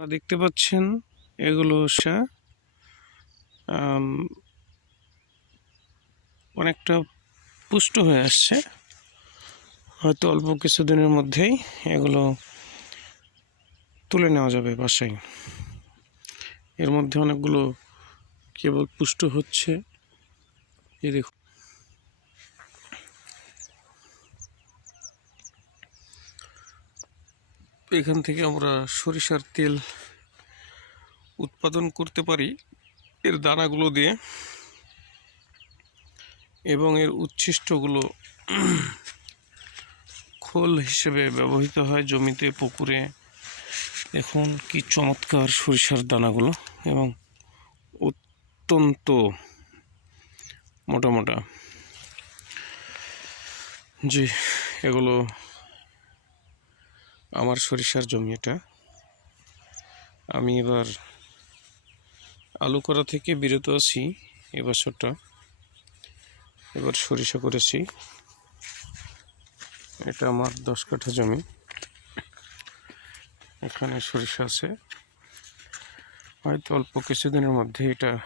আপনারা দেখতে পাচ্ছেন এগুলো হচ্ছে অনেকটা পুষ্ট হয়ে আসছে। হয়তো অল্প কিছুদিনের মধ্যেই এগুলো তুলে নেওয়া যাবে বাসায়। এর মধ্যে অনেকগুলো কেবল পুষ্ট হচ্ছে। এই দেখুন। এখান থেকে আমরা সরিষার তেল উৎপাদন করতে পারি। এর দানাগুলো দিয়ে এবং এর উচ্ছিষ্টগুলো খোল হিসেবে ব্যবহৃত হয় জমিতে, পুকুরে। এখন কি চমৎকার সরিষার দানাগুলো এবং অত্যন্ত মোটা মোটা। জি, এগুলো আমার সরিষার জমি এটা আমি এবার আলু করা থেকে বিরত আছি এবছরটা এবার সরিষা করেছি। এটা আমার দশ কাঠা জমি। এখানে সরিষা আছে। হয়তো অল্প কিছুদিনের মধ্যে এটা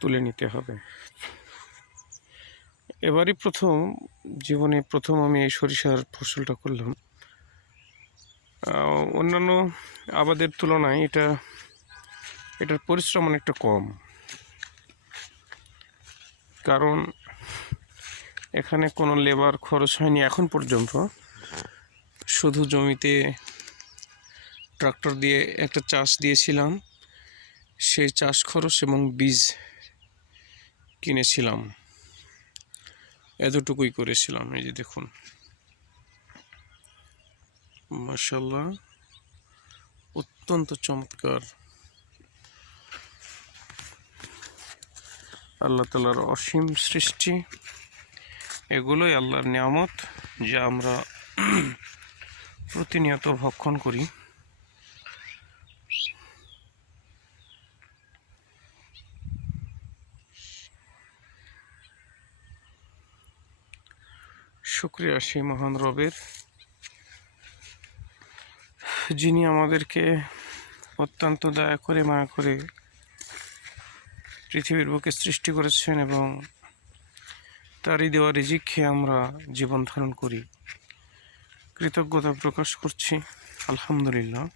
তুলে নিতে হবে। এবারই প্রথম, জীবনে প্রথম আমি এই সরিষার ফসলটা করলাম। অন্যান্য আবাদের তুলনায় এটা, এটার পরিশ্রম অনেকটা কম। কারণ এখানে কোনো লেবার খরচ হয়নি এখন পর্যন্ত। শুধু জমিতে ট্রাক্টর দিয়ে একটা চাষ দিয়েছিলাম, সেই চাষ খরচ এবং বীজ কিনেছিলাম। এতটুকুই করেছিলাম, এই যে দেখুন। মাশাল্লাহ অত্যন্ত চমৎকার। আল্লাহ তালার অসীম সৃষ্টি, এগুলোই আল্লাহর নিয়ামত যা আমরা প্রতিনিয়ত ভক্ষণ করি। শুক্রিয়া সেই মহান রবের। যিনি আমাদেরকে অত্যন্ত দয়া করে, মায়া করে পৃথিবীর বুকে সৃষ্টি করেছেন এবং তারই দেওয়া রিজিক খেয়ে আমরা জীবন ধারণ করি। কৃতজ্ঞতা প্রকাশ করছি। আলহামদুলিল্লাহ।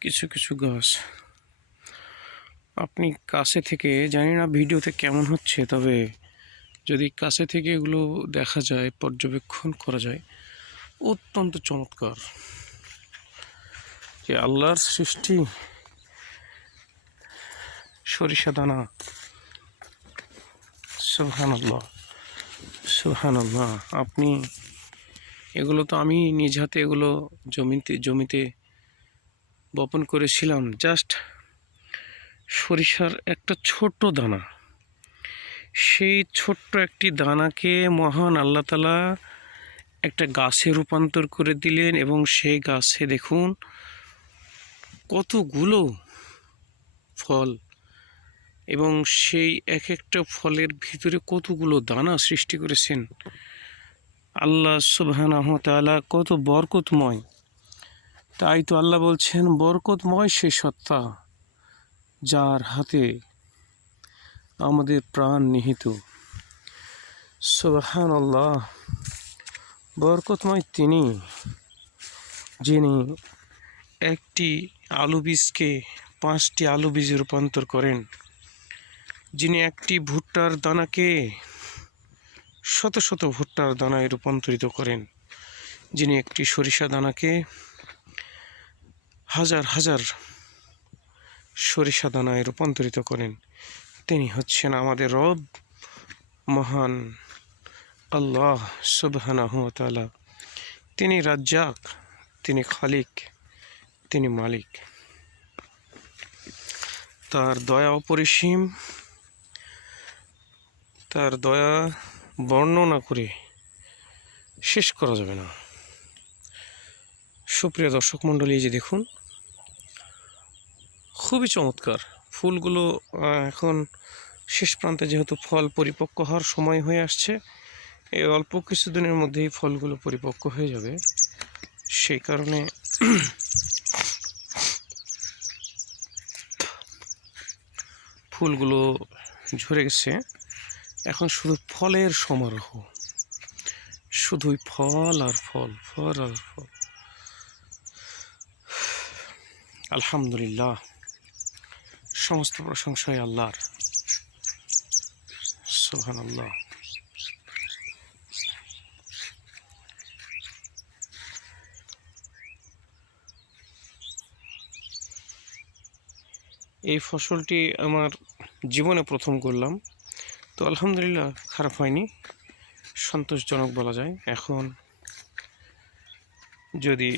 কিছু কিছু গাছ। আপনি কাছে থেকে, জানি না ভিডিওতে কেমন হচ্ছে, তবে যদি কাছে থেকে এগুলো দেখা যায়, পর্যবেক্ষণ করা যায়, অত্যন্ত চমৎকার। যে আল্লাহর সৃষ্টি সরিষা দানা। সুহান আল্লাহ সুহান আল্লাহ আপনি এগুলো তো আমি নিজ হাতে এগুলো জমিতে জমিতে বপন করেছিলাম। জাস্ট সরিষার একটা ছোট্ট দানা। সেই ছোট্ট একটি দানাকে মহান আল্লাহ তালা একটা গাছে রূপান্তর করে দিলেন এবং সেই গাছে দেখুন কতগুলো ফল এবং সেই এক একটা ফলের ভিতরে কতগুলো দানা সৃষ্টি করেছেন। আল্লাহ সুবহানাহু তাআলা কত বরকতময়। তাই তো আল্লাহ বলছেন, বরকতময় সে সত্তা যার হাতে আমাদের প্রাণ নিহিত। সুবহান আল্লাহ বরকতময় তিনি, যিনি একটি আলু বীজকে পাঁচটি আলু বীজে রূপান্তর করেন, যিনি একটি ভুট্টার দানাকে শত শত ভুট্টার দানায় রূপান্তরিত করেন, যিনি একটি সরিষা দানাকে হাজার হাজার সরিষা দানায় রূপান্তরিত করেন। তিনি হচ্ছেন আমাদের রব, মহান আল্লাহ সুবহানাহু ওয়া তাআলা। তিনি রাজ্জাক, তিনি খালিক, তিনি মালিক। তার দয়া অপরিসীম, তার দয়া বর্ণনা করে শেষ করা যাবে না। সুপ্রিয় দর্শক মণ্ডলী যে দেখুন, খুবই চমৎকার ফুলগুলো এখন শেষ প্রান্তে যেহেতু ফল পরিপক্ক হওয়ার সময় হয়ে আসছে, এই অল্প কিছুদিনের মধ্যেই ফলগুলো পরিপক্ক হয়ে যাবে। সেই কারণে ফুলগুলো ঝরে গেছে। এখন শুধু ফলের সমারোহ। শুধুই ফল আর ফল ফল আর ফল। আলহামদুলিল্লাহ। সমস্ত প্রশংসায় আল্লাহর। সোহান আল্লাহ এই ফসলটি আমার জীবনে প্রথম করলাম। তো আলহামদুলিল্লাহ খারাপ হয়নি। সন্তোষজনক বলা যায়। এখন যদি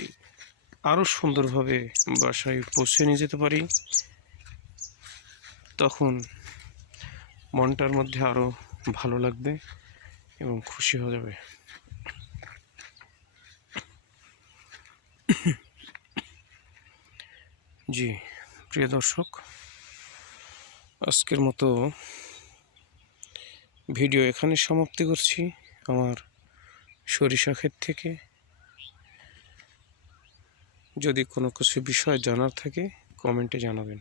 আরও সুন্দরভাবে বাসায় পৌঁছে নিয়ে যেতে পারি তখন মনটার মধ্যে আরও ভালো লাগবে এবং খুশি হয়ে যাবে। জি, প্রিয় দর্শক, আজকের মতো ভিডিও এখানে সমাপ্তি করছি। আমার সরিষা ক্ষেত থেকে যদি কোনো কিছু বিষয় জানার থাকে, কমেন্টে জানাবেন।